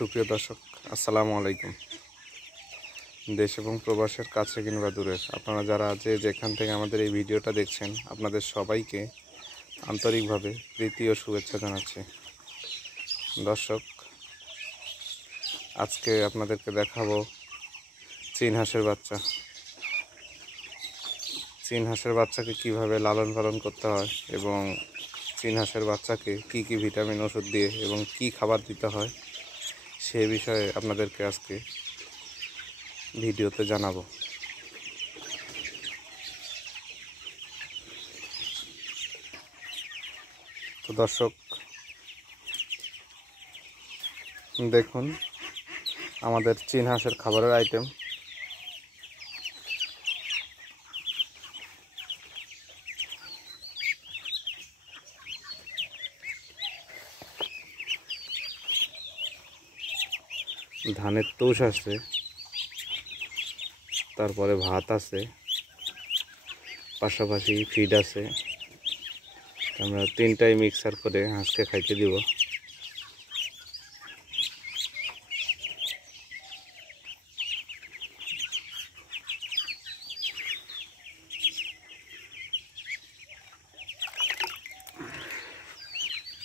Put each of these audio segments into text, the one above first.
সুপ্রিয় দর্শক, আসসালামু আলাইকুম। দেশ এবং প্রবাসের কাছে কিংবা দূরের আপনারা যারা যেখান থেকে আমাদের এই ভিডিওটা দেখছেন, আপনাদের সবাইকে আন্তরিকভাবে প্রীতি ও শুভেচ্ছা জানাচ্ছি। দর্শক, আজকে আপনাদেরকে দেখাবো চীন হাঁসের বাচ্চা। চীন হাঁসের বাচ্চাকে কিভাবে লালন পালন করতে হয় এবং চীন হাঁসের বাচ্চাকে কি কি ভিটামিন ওষুধ দিয়ে এবং কি খাবার দিতে হয় সে বিষয়ে আপনাদেরকে আজকে ভিডিওতে জানাবো। তো দর্শক, দেখুন আমাদের চীন হাঁসের খাবারের আইটেম। ধানের তুষ আছে, তারপরে ভাত আছে, পাশাপাশি ফিড আছে। আমরা তিনটাই মিক্সার করে হাঁসকে খাইতে দিব।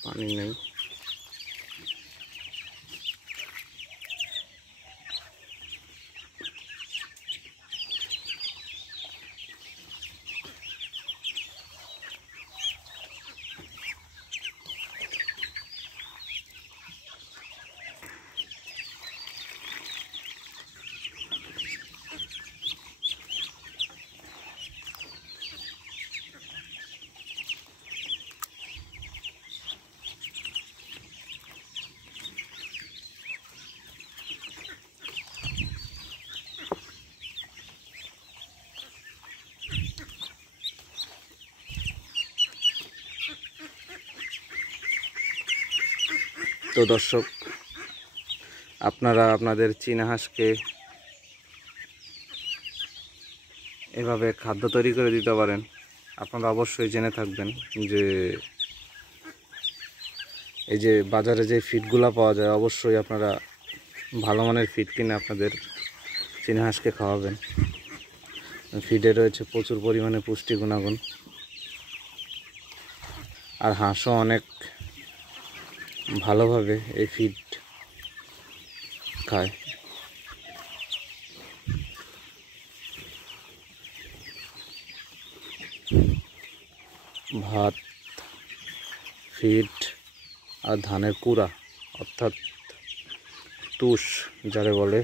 পানি নেই। তো দর্শক, আপনারা আপনাদের চীনা হাঁসকে এভাবে খাদ্য তৈরি করে দিতে পারেন। আপনারা অবশ্যই জেনে থাকবেন যে এই যে বাজারে যে ফিডগুলো পাওয়া যায়, অবশ্যই আপনারা ভালো মানের ফিড কিনে আপনাদের চীনা হাঁসকে খাওয়াবেন। ফিডে রয়েছে প্রচুর পরিমাণে পুষ্টি গুণাগুণ, আর হাঁসও অনেক ভালোভাবে এই ফিড খায়। ভাত, ফিড আর ধানের কুড়া অর্থাৎ তুষ যারে বলে,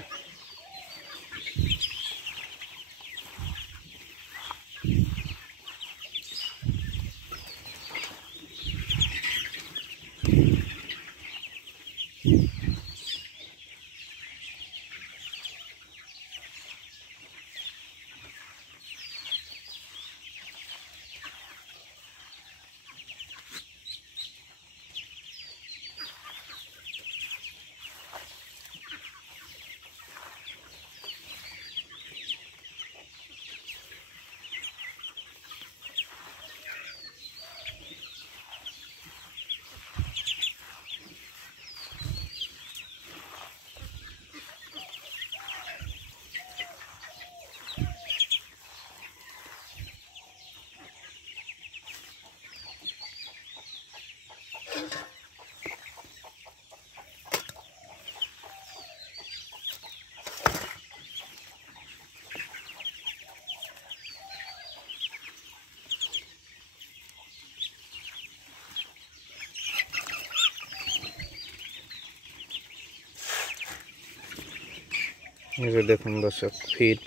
এই যে দেখুন দর্শক, ফিড।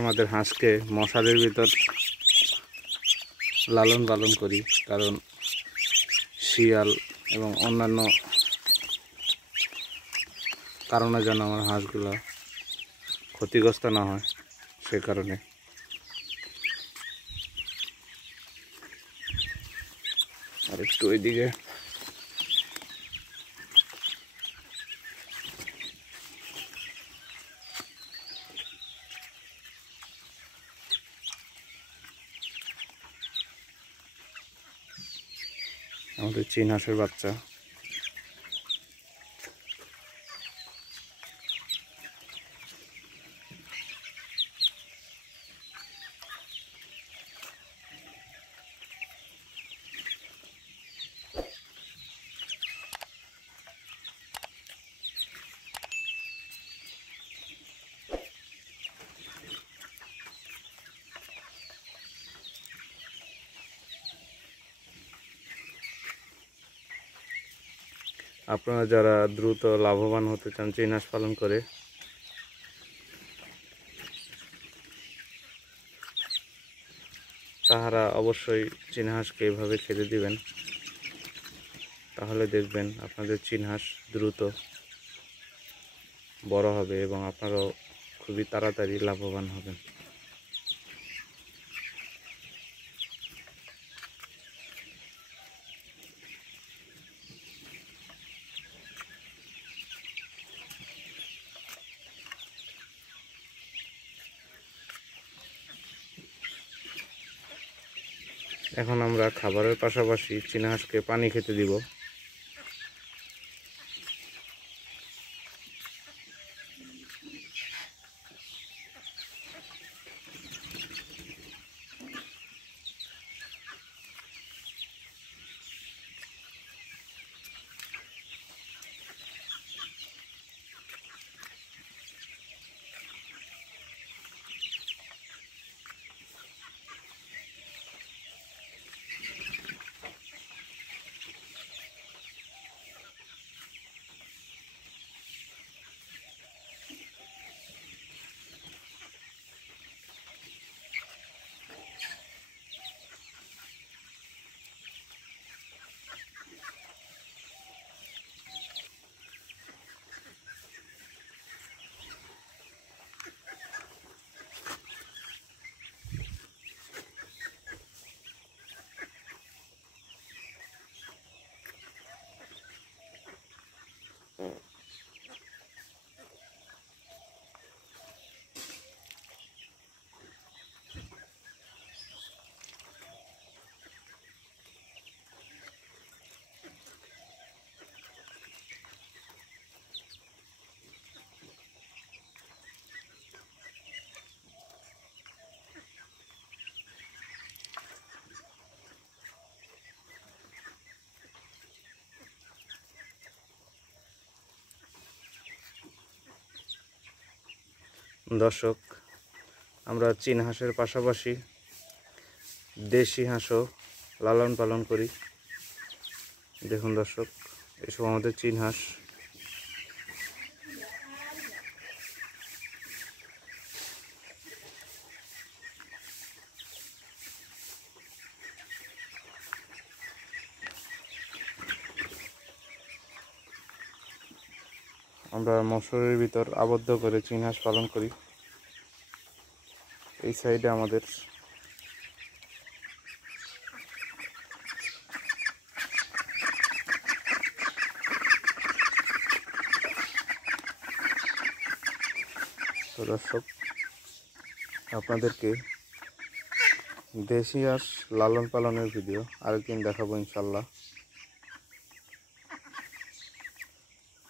আমাদের হাঁসকে মশারির ভিতর লালন পালন করি, কারণ শিয়াল এবং অন্যান্য কারণে যেন আমার হাঁসগুলো ক্ষতিগ্রস্ত না হয় সে কারণে। আর একটু ওইদিকে আমাদের চীন হাঁসের বাচ্চা। আপনারা যারা দ্রুত লাভবান হতে চান চীন হাঁস পালন করে, তাহারা অবশ্যই চীন হাঁসকে এভাবে খেতে দিবেন। তাহলে দেখবেন আপনাদের চীন হাঁস দ্রুত বড় হবে এবং আপনারাও খুবই তাড়াতাড়ি লাভবান হবেন। এখন আমরা খাবারের পাশাপাশি চীনা হাঁসকে পানি খেতে দিব। দর্শক, আমরা চীন হাঁসের পাশাপাশি দেশি হাঁসও লালন পালন করি। দেখুন দর্শক, এসব আমাদের চীন হাঁস। আমরা মশারির ভিতর আবদ্ধ করে চীন হাঁস পালন করি। এই সাইডে আমাদের তো দর্শক, আপনাদেরকে দেশি হাঁস লালন পালনের ভিডিও আরেকদিন দেখাবো ইনশাল্লাহ।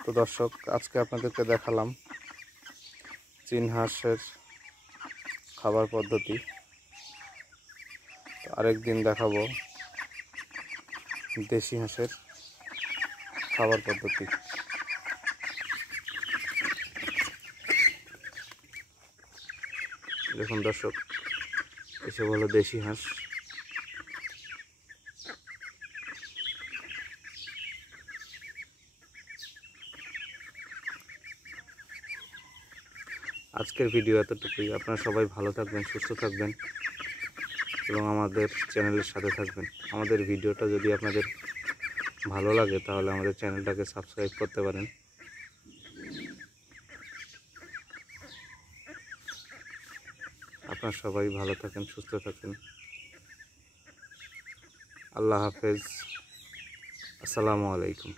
তো দর্শক, আজকে আপনাদেরকে দেখালাম চীন হাঁসের খাবার পদ্ধতি। আরেকদিন দেখাবো দেশি হাঁসের খাবার পদ্ধতি। দেখুন দর্শক, এসব হলো দেশি হাঁস। আজকের ভিডিও এতটুকুই। আপনারা সবাই ভালো থাকবেন, সুস্থ থাকবেন এবং আমাদের চ্যানেলের সাথে থাকবেন। আমাদের ভিডিওটা যদি আপনাদের ভালো লাগে তাহলে আমাদের চ্যানেলটাকে সাবস্ক্রাইব করতে পারেন। আপনারা সবাই ভালো থাকেন, সুস্থ থাকেন। আল্লাহ হাফেজ। আসসালামু আলাইকুম।